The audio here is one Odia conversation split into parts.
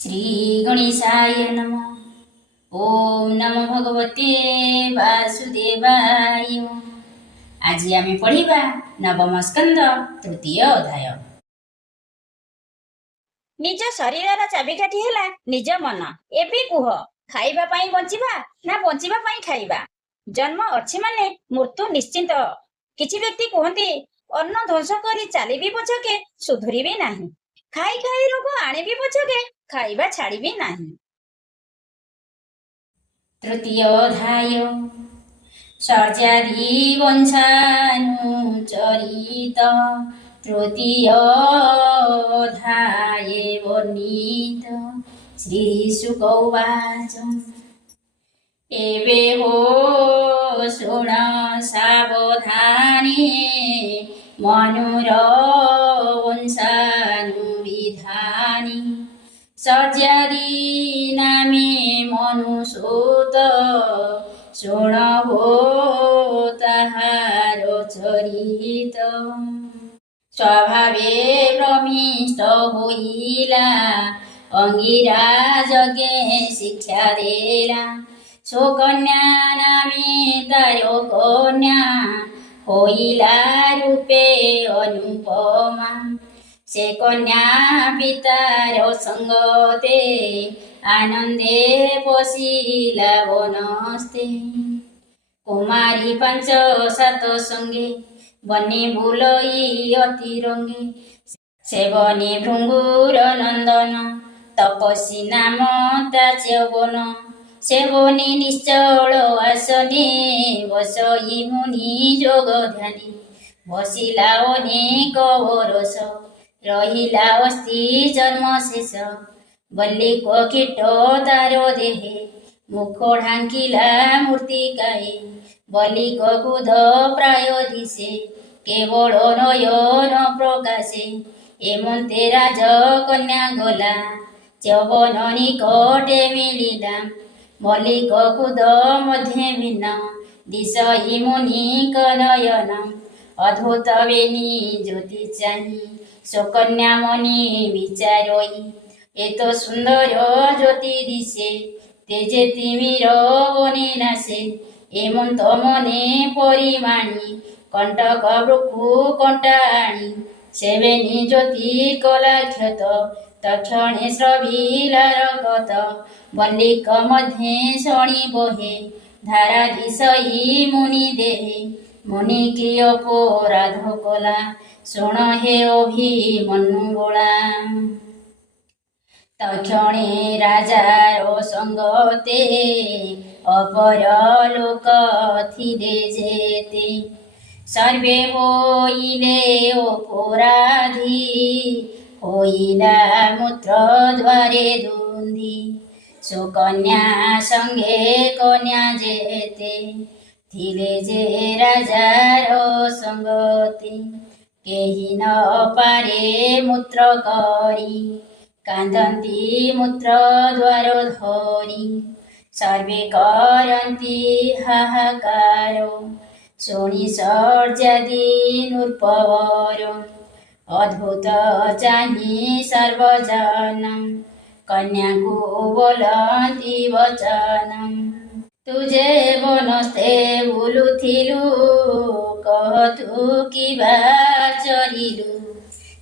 श्री गणेशाय नमः। ओम नमो भगवते वासुदेवाय। आज आमे पढ़िबा नवम स्कंद तृतीय अध्याय। निज शरीर चाबिकाठी है निज मन। एबे कुह खाइबा पाई बंचिबा ना बंचिबा पाई खाइबा। जन्म अच्छी माने मृत्यु निश्चिंत। किछि व्यक्ति कहते अन्न ध्वंस करी चलिबी पछके सुधुरिबी नाही, खाई खाई रोग आनिबी पछके खाइबा छाड़िबी नाही। तृतीय अध्याय। सर्जादि वंशानुचरित तृतीय अध्याय वर्णित। श्री शुक उवाच। एवे हो शुण सावधाने मनुर वंशानुविधानि। सर्जादि नामे मनुसूत शुण हो ताहार चरित। स्वभावे प्रमिष्ट होइला अंगिरा जगे शिक्षा देला। सो कन्या नामे तारो कन्या होइला रूपे अनुपमा। से कन्या पितार संगते आनंदे पशिला वनस्ते। कुमारी 5-7 संगे बने बुलई अति रंगे। से बने भृंगुर नंदन तपस्वी नाम वन। से बने निश्चल आसने बसई मुनि जोग ध्यानी। बसिला अनेक बरस रहिला अस्थि जन्म शेष। बल्लिक कीट तार देहे मुख ढांकिला मूर्तिकाए। बल्लिक कुध प्राय दिशे केवल नयन प्रकाशे। एमंते राज कन्या गला चवन निकटे मिलिला। मल्लिक कुद मध्ये भिन्न दिशई मुनिक नयन। अद्भुत बेनी ज्योति चाही सुकन्या मणि विचारोई। एत सुंदर ज्योति दिशे तेजे तिमिर बने नाशे। एमंत मने परिमाणी कंटक वृकु कंटाणी। सेवेनी ज्योति कला क्षत तक्षणे स्रविला रगत। बल्लिक मध्ये शनि बहे धारा दिशई मुनि देहे। मुनि की अपराध कला शुण हे अभिमन्यु बोला। तक्षणे राजार संगते अपर लोक थिले जेते। सर्वे होइले अपराधी होइला मूत्र द्वारे दुंदी। सुकन्या संगे कन्या जेते थिले जे राजार संगते। केही न पारे मूत्र करी कांदंती मूत्र द्वार धरी। सर्वे करंती हाहाकार शुणी सर्जादि नृपवर। अद्भुत चाही सर्वजनम कन्या को बोलती वचनम। तुझे बनस्ते बुलुथिलु कहतु किबा चरिलु।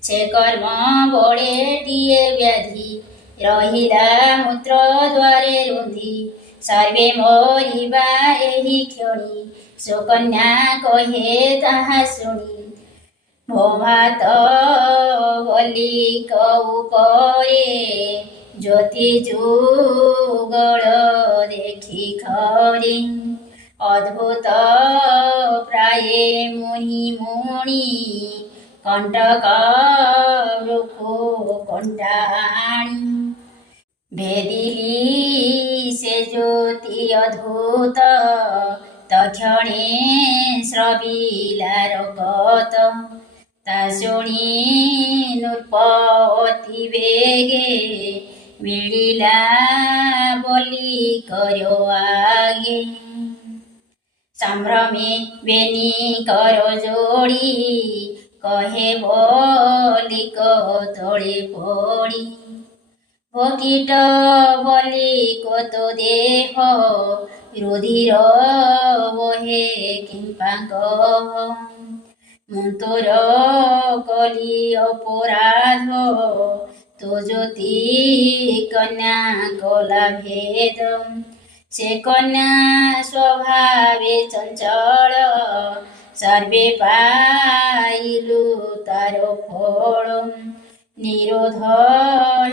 से कर्म बड़े टिए व्याधि रहिला मूत्र द्वारे रुंधी। सर्वे मरिबा एही क्षणी सुकन्या कहे ताहा शुणी। भोभात बल्लिक उपरे ज्योति जुगल देखि खरी। अद्भुत प्राये मुनि मुनि कंटक वृकु कंटाणी। भेदिली से ज्योति अद्भुत तक्षणे स्रविला रगत। ता शुणी नृप अति बेगे मिलिला बल्लिकर आगे। संभ्रमे बेनी कर जोड़ी कहे बलिक तले पड़ी। কীট বলি কত দেহ রুধির বহে কিম্পাঙ্গ তোর কলি অপরাধ তো জ্যোতি কন্যা গলা ভেদ সে কন্যা স্বভাবে চঞ্চল সর্বে পাইলু তার ফল নিরোধ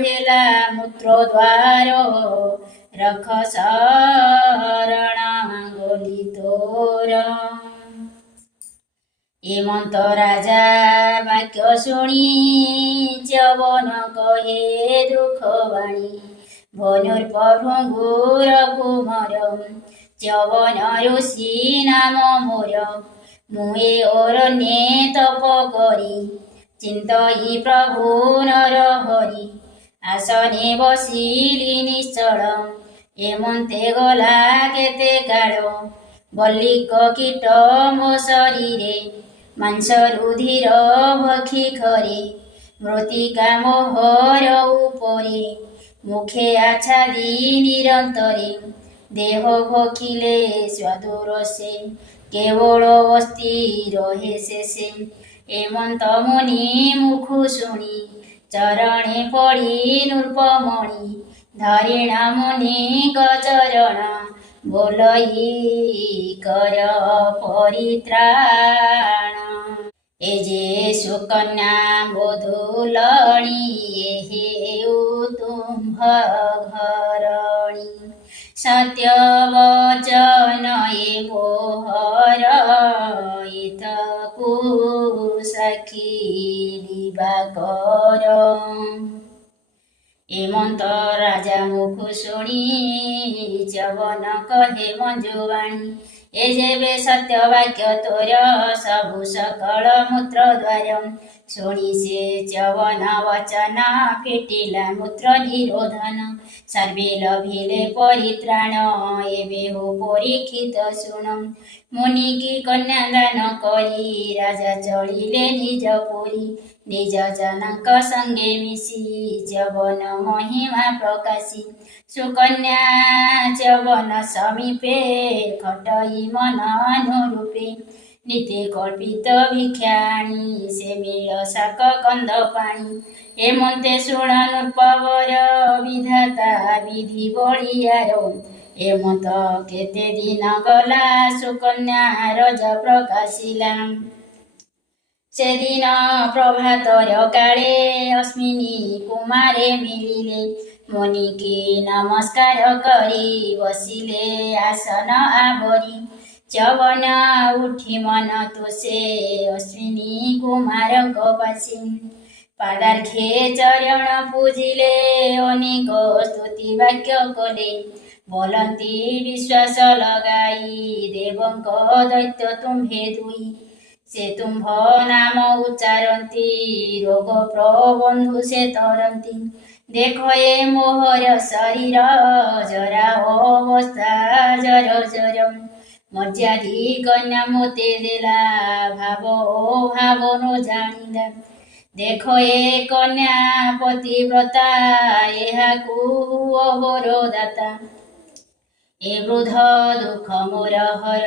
হেলা মূত্র দ্বার রখ শরণ গলি তোর। হেমন্ত রাজা বাক্য শুনি যবন কহে দুঃখ বাণী বনুর প্রভুঙ্গুর কুমর যবন ঋষি নাম মোর মুয়ে অরণ্যে তপ করি চিন্তই প্রভু নর হরি আসনে বসিলি নিশ্চল হেমন্তে গলা কেতে কাଳ বল্লিক কীট ମୋ ଶରୀରେ ମାଂସ ରୁଧିର ଭକ୍ଷି ଖରେ ମୃତ୍ତିକା ମୋହର ଉପରେ ମୁଖେ ଆଚ୍ଛାଦି ନିରନ୍ତରେ ଦେହ ଭକ୍ଷିଲେ ସ୍ୱାଦୁ ରସେ କେବଳ ଅସ୍ଥି ରହେ ଶେଷେ। হেমন্ত মুনি মুখ শুনি চরণে পড়ি নৃপমণি ধরিণ মুনি গচরণ बोलई कर परित्राण। ए जे सुकन्या बोधुलणी हे तुम्भ घरणी सत्य वचन ए मोहर इतकु सखी दिवाकर। হেমন্ত রাজা মুখ শুনি যবন কহে মঞ্জুবাণী এ যেবে সত্য বাক্য তোর সবু সকল মূত্র দ্বার শুনি সে যবন বচন ফিটিলা মূত্র নিরোধন সর্বে লভিলে পরিত্রাণ এবে হো পরীক্ষিত শুণ। মুনি কি কন্যাদান করি রাজা চলিলে নিজ পুরী নিজ জনଙ୍କ সঙ্গে মিশি যবন মহিমা প্রকাশী সুকন্যা যবন সমীপে খটই মন অনুরূপে নীতি কল্পিত ভিক্ষাণী সে মিল শাক কন্দ পাণী। হেমন্তে শুণ নৃপবর বিধাতা বিধি বলিয়ার হেমন্ত কেতে দিন গলা সুকন্যা রজ প্রকাশিলা। সেদিন প্রভাতর কালে অশ্বিনী কুমারে মিলিলে মুনিকে নমস্কার করি বসিলে আসন আবরি যবন উঠি মন তোষে অশ্বিনী কুমারଙ୍କ বাসী পাদার্ঘে চরণ ପୂଜିଲେ ଅନେକ ସ୍ତୁତି ବାକ୍ୟ କଲେ ବୋଲନ୍ତି ବିଶ୍ୱାସ ଲଗାଇ ଦେବଙ୍କ ଦୈତ୍ୟ ତୁମ୍ଭେ ଦୁଇ ସେ ତୁମ୍ଭ ନାମ ଉଚ୍ଚାରନ୍ତି ରୋଗ ପ୍ରବନ୍ଧୁ ସେ ତରନ୍ତି ଦେଖ ଏ ମୋହର ଶରୀର ଜରା ଅବସ୍ଥା ଜର ଜର ମର୍ଯ୍ୟାଦି କନ୍ୟା ମୋତେ ଦେଲା ଭାବ ଭାବ ନ ଜାଣିଲା ଦେଖ ଏ କନ୍ୟା ପତିବ୍ରତା ଏହାକୁ ଅବରୋଦାତା ଏ ବୃଦ୍ଧ ଦୁଃଖ ମୋର ହର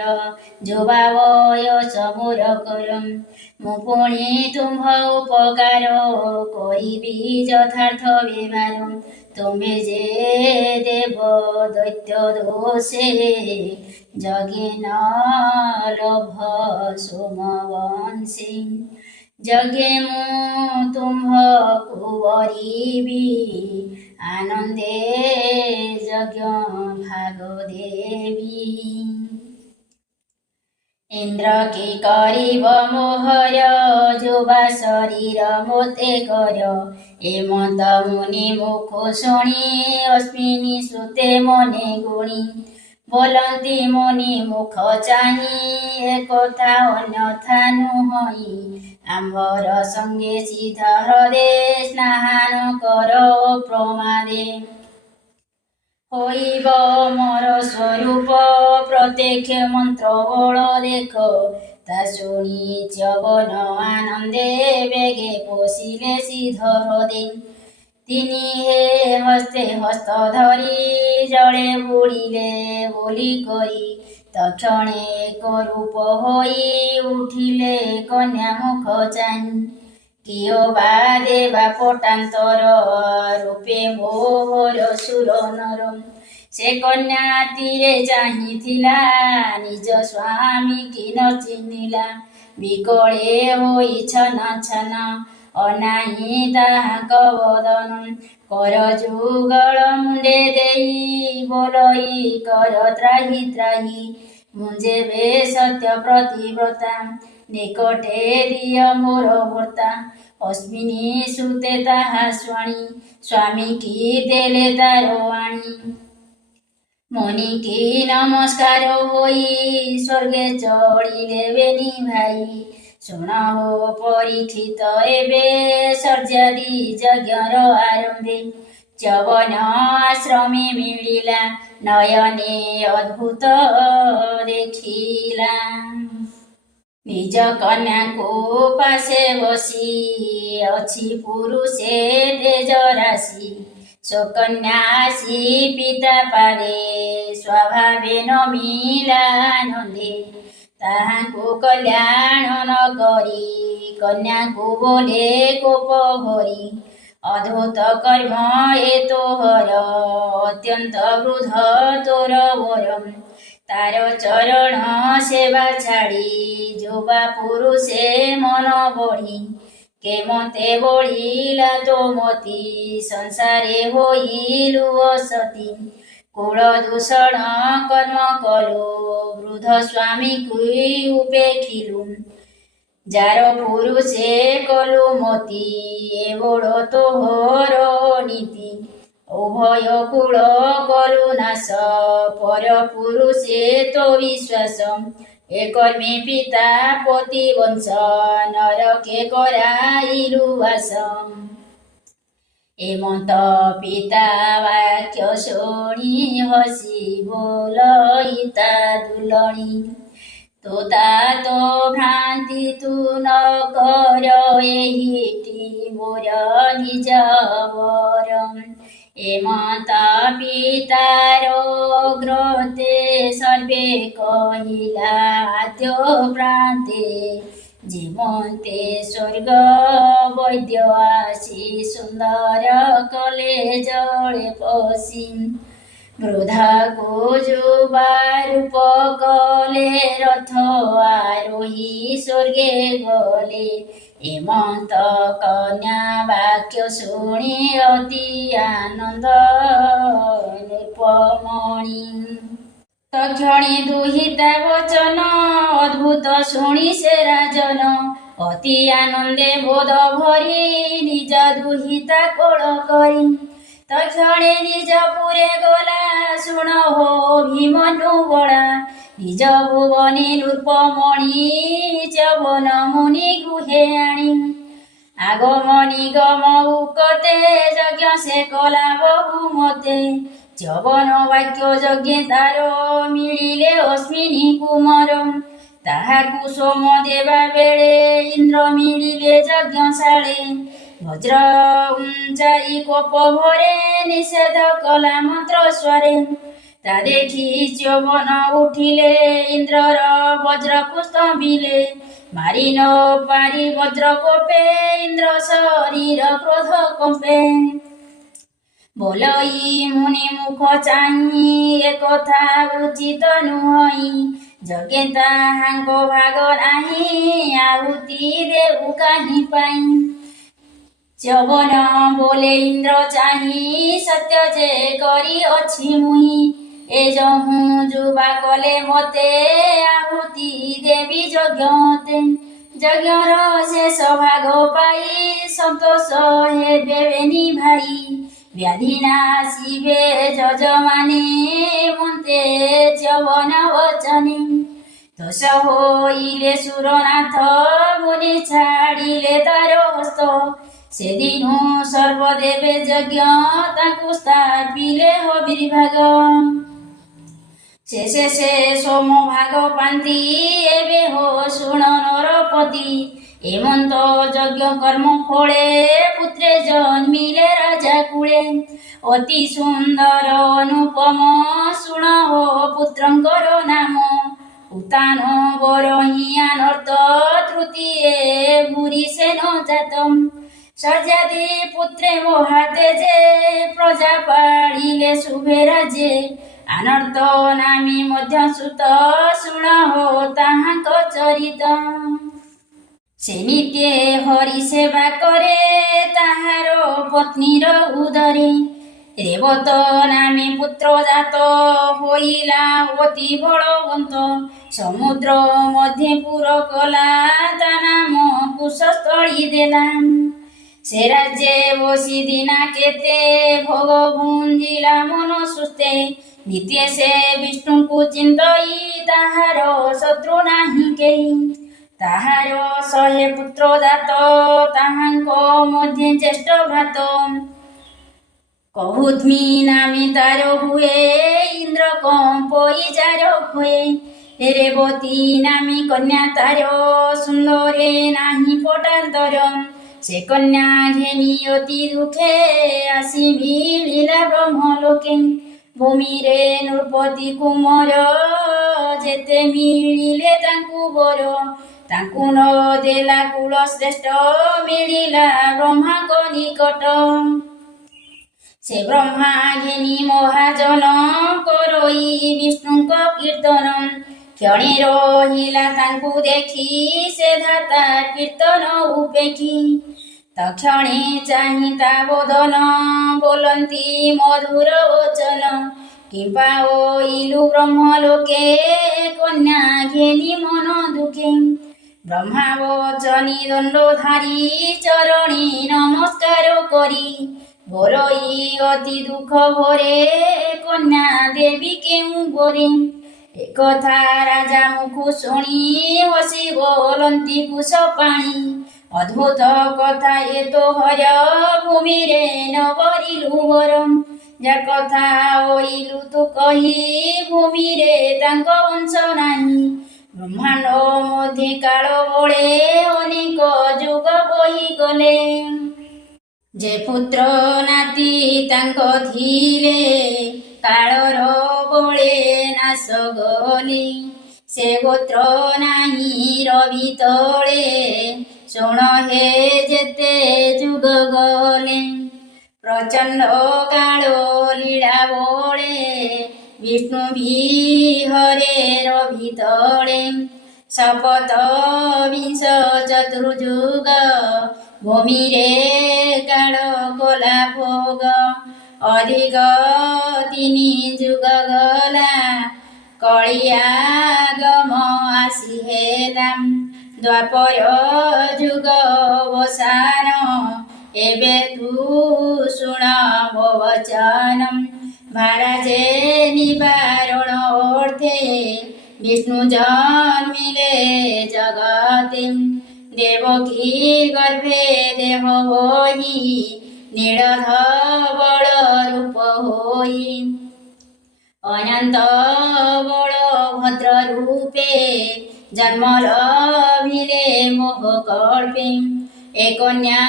ଯୋବାବୟ ସମୋର କର ମୁଁ ପୁଣି ତୁମ୍ଭ ଉପକାର କରିବି ଯଥାର୍ଥ ବ୍ୟବହାର ତୁମ୍ଭେ ଯେ ଦେବ ଦୈତ୍ୟ ଦୋଷେ ଯଜ୍ଞେ ନ ଲୋଭ ସୋମବଂଶୀ ଯଜ୍ଞେ ମୁଁ ତୁମ୍ଭକୁ ବରିବି ଆନନ୍ଦେ ଯଜ୍ଞ ଭାଗ ଦେବି। ଇନ୍ଦ୍ର କି କରିବ ମୋହର ଯୁବା ଶରୀର ମୋତେ କର ହେମନ୍ତ ମୁନି ମୁଖ ଶୁଣି ଅଶ୍ବିନୀ ସୁତେ ମନେ ଗୁଣି ବୋଲନ୍ତି ମୁନି ମୁଖ ଚାହିଁ ଏକଥା ଅନ୍ୟଥା ନୁହଁଇ ଆମ୍ଭର ସଙ୍ଗେ ସିଦ୍ଧ ହ୍ରଦେ ସ୍ନାନ କର ପ୍ରମାଦେ ହୋଇବ ମୋର ସ୍ୱରୂପ ପ୍ରତ୍ୟକ୍ଷ ମନ୍ତ୍ର ବଳ ଦେଖ ତା ଶୁଣି ଯବନ ଆନନ୍ଦେ ବେগে ପଶିଲେ ସିଦ୍ଧ ହ୍ରଦେ ତିନି ହେ ହସ୍ତେ ହସ୍ତ ଧରି ଜଳେ ବୁଡ଼ିଲେ ବୋଲି କରି ତକ୍ଷଣେ ଏକ ରୂପ ହୋଇ ଉଠିଲେ କନ୍ୟା ମୁଖ ଚାହିଁ କିଓ ବା ଦେବା ପଟାନ୍ତର ରୂପେ ମୋହର ସୁର ନର ସେ କନ୍ୟା ତୀରେ ଚାହିଁଥିଲା ନିଜ ସ୍ୱାମୀ କି ନ ଚିହ୍ନିଲା ବିକଳେ ହୋଇ ଛନ ଛନ ଅନାହିଁ ତାହାଙ୍କ ବଦନ କର ଯୁଗଳ ମୁଣ୍ଡେ ଦେଇ ବୋଲଇ କର ତ୍ରାହି ତ୍ରାହି ମୁଁ ଯେବେ ସତ୍ୟ ପ୍ରତିବ୍ରତା ନିକଟେ ଦିଅ ମୋର ଭର୍ତ୍ତା ଅସ୍ମିନି ସୁତେ ତାହା ସ୍ୱାଣୀ ସ୍ୱାମୀ କି ଦେଲେ ତାର ଆଣି ମନି କି ନମସ୍କାର ହୋଇ ସ୍ୱର୍ଗେ ଚଳିଲେ ବେନି ଭାଇ ଶୁଣ ହୋ ପରୀକ୍ଷିତ ଏବେ ସର୍ଜାଦି ଯଜ୍ଞର ଆରମ୍ଭେ ଯବନ ଆଶ୍ରମେ ମିଳିଲା ନୟନେ ଅଦ୍ଭୁତ ଦେଖିଲା ନିଜ କନ୍ୟାକୁ ପାଶେ ବସି ଅଛି ପୁରୁଷେ ତେଜ ରାଶି ସ୍ୱକନ୍ୟା ଆସି ପିତା ପାରେ ସ୍ୱଭାବେ ନମିଲା ନନ୍ଦେ ତାହାଙ୍କୁ କଲ୍ୟାଣ ନ କରି କନ୍ୟାକୁ ବୋଲେ କୋପ ଭରି ଅଦ୍ଭୁତ କର୍ମ ଏ ତୋହର ଅତ୍ୟନ୍ତ ବୃଦ୍ଧ ତୋର ବରମ୍ ତାର ଚରଣ ସେବା ଛାଡ଼ି ଯୁବା ପୁରୁଷେ ମନ ବଢ଼ି କେମତେ ବଳିଲା ତୋ ମତି ସଂସାରେ ହୋଇଲୁ ଅସତୀ କୁଳ ଦୂଷଣ କର୍ମ କଲୁ ବୃଦ୍ଧ ସ୍ୱାମୀକୁ ଉପେକ୍ଷିଲୁ ଯାର ପୁରୁଷେ କଲୁ ମତି ଏ ବଡ଼ ତୋହର ନୀତି ଉଭୟ କୁଳ କଲୁ ନାଶ ପର ପୁରୁଷେ ତୋ ବିଶ୍ୱାସ ଏ କର୍ମୀ ପିତା ପତି ବଂଶ ନରକେ କରାଇଲୁ ବାସ ଏମନ୍ତ ପିତା ବାକ୍ୟ ଶୁଣି ହସି ବୋଲଇ ତା ଦୁଲଣି ତୋ ତାତ ଭ୍ରାନ୍ତି ତୁ ନ କର ଏହିଟି ମୋର ନିଜ ବର ଏମନ୍ତ ପିତାର ଗ୍ରତେ ସର୍ବେ କହିଲା ଆଦ୍ୟ ପ୍ରାନ୍ତେ ଯେମନ୍ତେ ସ୍ୱର୍ଗ ବୈଦ୍ୟ ଆସି ସୁନ୍ଦର କଲେ ଜଳେ ପଶି ବୃଦ୍ଧାକୁ ଯୁବା ରୂପ କଲେ ରଥ ଆରୋହୀ ସ୍ୱର୍ଗେ ଗଲେ ଏମନ୍ତ କନ୍ୟା ବାକ୍ୟ ଶୁଣି ଅତି ଆନନ୍ଦ ନୃପମଣି ତକ୍ଷଣେ ଦୁହିତା ବଚନ ଅଦ୍ଭୁତ ଶୁଣି ସେ ରାଜନ ଅତି ଆନନ୍ଦେ ବୋଧ ଭରି ନିଜ ଦୁହିତା କୋଳ କରି ତକ୍ଷଣେ ନିଜ ପୁରେ ଗଲା ଶୁଣ ହୋ ଭୀମନୁ ବଳା ନିଜ ଭୁବନି ନୃପମଣି ଯବନ ମୁନି ଗୃହେ ଆଣି আগমনী গম উকতে যজ্ঞ সে কলা বহু মতে যবন বাক্য যজ্ঞে তার মিলিলে অস্মিনী কুমর তাহাকু সোম দেবা বেড়ে ইন্দ্র মিলিলে যজ্ঞশালে বজ্র উঞ্চাই কোপ ভরে নিষেধ কলা মন্ত্র স্বরে তা দেখি যবন উঠিলে ইন্দ্রর বজ্রକୁ স্তম্ভিলে মারি ন পারি বজ্র কোপে ইন্দ্র শরীর ক্রোধ কম্পে ବୋଲଇ ମୁନି ମୁଖ ଚାହିଁ ଏକଥା ଉଚିତ ନୁହଁ ଯଜ୍ଞେ ତାହାଙ୍କ ଭାଗ ନାହିଁ ଆହୁତି ଦେବୁ କାହିଁ ପାଇଁ ଯବନ ବୋଲେ ଇନ୍ଦ୍ର ଚାହିଁ ସତ୍ୟ ଯେ କରି ଅଛି ମୁହିଁ ଏ ଯହୁଁ ଯୁବା କଲେ ମତେ ଆହୁତି ଦେବି ଯଜ୍ଞତେ ଯଜ୍ଞର ଶେଷ ଭାଗ ପାଇ ସନ୍ତୋଷ ହେବେ ବେନି ଭାଇ ବ୍ୟାଧି ନାଶିବେ ଯଜମାନେ ମନ୍ତେ ଯବନ ବଚନେ ଦୋଷ ହୋଇଲେ ସୁରନାଥ ମୁନି ଛାଡ଼ିଲେ ତାର ହସ୍ତ ସେଦିନୁ ସର୍ବଦେବେ ଯଜ୍ଞ ତାଙ୍କୁ ସ୍ଥାପିଲେ ହବିର୍ଭାଗ ସେ ସୋମ ଭାଗ ପାନ୍ତି ଏବେ ହୋ ଶୁଣ ନରପତି এমন্ত যজ্ঞ কর্ম ফলে পুত্রে জন্মিলে রাজা কুলে অতি সুন্দর অনুপম শুণ ও পুত্রঙ্কর নাম উত্তান বরহিয়ানর্থ তৃতীয়ে ভুরি সেন জাতম সর্যাদি পুত্রে মহাতে যে প্রজা পাড়িলে শুভে রাজে আনর্থ নামী ମଧ୍ୟ ସୁତ ଶୁଣ ହୋ ତାହାଙ୍କ ଚରିତ ସେ ନିତ୍ୟ ହରି ସେବା କରେ ତାହାର ପତ୍ନୀର ଉଦରେ ରେବତ ନାମେ ପୁତ୍ର ଜାତ ହୋଇଲା ଅତି ବଳବନ୍ତ ସମୁଦ୍ର ମଧ୍ୟେ ପୁର କଲା ତା ନାମ କୁଶସ୍ଥଳୀ ଦେଲା ସେ ରାଜ୍ୟେ ବସି ଦିନା କେତେ ଭୋଗ ଭୁଞ୍ଜିଲା ମନ ସୁସ୍ଥେ ନିତ୍ୟ ସେ ବିଷ୍ଣୁଙ୍କୁ ଚିନ୍ତଇ ତାହାର ଶତ୍ରୁ ନାହିଁ କେହି ତାହାର 100 ପୁତ୍ର ଜାତ ତାହାଙ୍କ ମଧ୍ୟେ ଜ୍ୟେଷ୍ଠ ଭ୍ରାତ କହୁତ୍ମି ନାମୀ ତାର ହୁଏ ଇନ୍ଦ୍ର କମ୍ପଇ ଯାର ହୁଏ ରେବତୀ ନାମୀ କନ୍ୟା ତାର ସୁନ୍ଦରେ ନାହିଁ ପଟାନ୍ତର ସେ କନ୍ୟା ଘେନି ଅତି ଦୁଃଖେ ଆସି ମିଳିଲା ବ୍ରହ୍ମଲୋକେ ଭୂମିରେ ନୃପତି କୁମର ଯେତେ ମିଳିଲେ ତାଙ୍କୁ ବର ତାଙ୍କୁ ନ ଦେଲା କୁଳ ଶ୍ରେଷ୍ଠ ମିଳିଲା ବ୍ରହ୍ମାଙ୍କ ନିକଟ ସେ ବ୍ରହ୍ମା ଘେନି ମହାଜନ କରଇ ବିଷ୍ଣୁଙ୍କ କୀର୍ତ୍ତନ କ୍ଷଣେ ରହିଲା ତାଙ୍କୁ ଦେଖି ସେ ଧାତା କୀର୍ତ୍ତନ ଉପେକ୍ଷି ତକ୍ଷଣେ ଚାହିଁ ତା ବୋଧନ ବୋଲନ୍ତି ମଧୁର ବଚନ କିମ୍ବା ଓଇଲୁ ବ୍ରହ୍ମଲୋକେ କନ୍ୟା ଘେନି ମନ ଦୁଃଖେ ବ୍ରହ୍ମା ବଚନି ଦଣ୍ଡଧାରୀ ଚରଣୀ ନମସ୍କାର କରି ବରଇ ଅତି ଦୁଃଖ ଭରେ କନ୍ୟା ଦେବୀ କେଉଁ ବରେ একথা রাজা মুখু শুনি হসি বলন্তি কুশ পাণি অদ্ভুত কথা এ তো হর ভূমিরে নবরিলু বরম যা কথা ওইলু তু কহি ভূমিরে তাঙ্ক বংশ নাহি ব্রহ্মাণ্ড মধ্যে কাଳ বଳେ অনেক যুগ বহি গলে যে পুত্র নাতি তাঙ্ক ଥିଲେ କାଳର ବଳେ ନାଶ ଗଲି ସେ ଗୋତ୍ର ନାହିଁ ରବି ତଳେ ଶୁଣ ହେ ଯେତେ ଯୁଗ ଗଲେ ପ୍ରଚଣ୍ଡ କାଳ ଲୀଳା ବଳେ ବିଷ୍ଣୁ ବିହରେ ରବି ତଳେ ଶପଥ ବିଂଶ ଚତୁର୍ଯୁଗ ଭୂମିରେ କାଳ କଲା ଭୋଗ ଅଧିକ 3 ଯୁଗ ଗଲା କଳିଆଗମ ଆସି ହେଲା ଦ୍ୱାପର ଯୁଗ ଅବସାନ ଏବେ ତୁ ଶୁଣ ମୋ ବଚନ ମହାରାଜେ ନିବାରଣ ଅର୍ଥେ ବିଷ୍ଣୁ ଜନ୍ମିଲେ ଜଗତେ ଦେବକୀ ଗର୍ଭେ ଦେହ ବହି ନୀଳଧବଳ ରୂପ ହୋଇ ଅନନ୍ତ ବଳଭଦ୍ର ରୂପେ ଜନ୍ମ ଲଭିଲେ ମୋହ କଳ୍ପେ ଏ କନ୍ୟା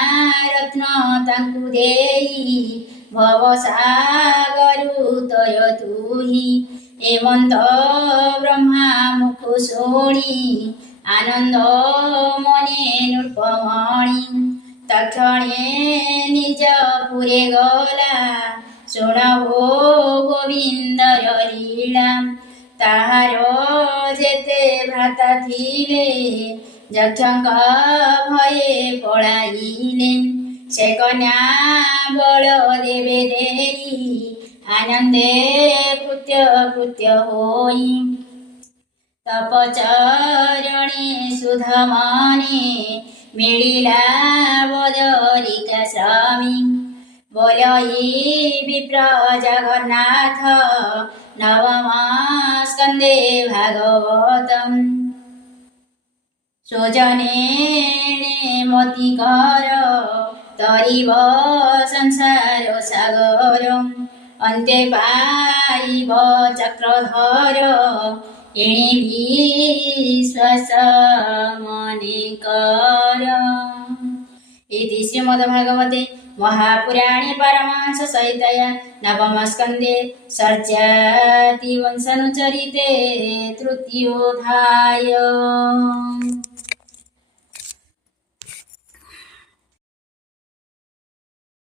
ରତ୍ନ ତାଙ୍କୁ ଦେଇ ଭବସାଗରୁ ତୟ ତୁହି ଏମନ୍ତ ବ୍ରହ୍ମା ମୁଖୁ ଶୁଣି ଆନନ୍ଦ ମନେ ନୃପମଣି ତକ୍ଷଣେ ନିଜ ପୁରେ ଗଲା ଶୁଣ ହୋ ଗୋବିନ୍ଦର ଲୀଳା ତାହାର ଯେତେ ଭ୍ରାତା ଥିଲେ ଯକ୍ଷଙ୍କ ଭୟେ ପଳାଇଲେ ସେ କନ୍ୟା ବଳ ଦେବେ ଦେଇ ଆନନ୍ଦେ କୃତ୍ୟ ହୋଇ ତପଚରଣେ ସୁଧମନେ ମିଳିଲା ବଦରିକା ସ୍ୱାମୀ ବୋଲଇ ବିପ୍ର ଜଗନ୍ନାଥ ନବମ ସ୍କନ୍ଧେ ଭାଗବତମ୍ ସୋଜନେଣେ ମତି କର ତରିବ ସଂସାର ସାଗର ଅନ୍ତେ ପାଇବ ଚକ୍ରଧର एणे विश्वास मने कर। इति श्रीमद्भागवते महापुराणे पारमहंस संहिताया नवमस्कन्धे सर्वजातिवंशानुचरिते तृतीयोऽध्यायः।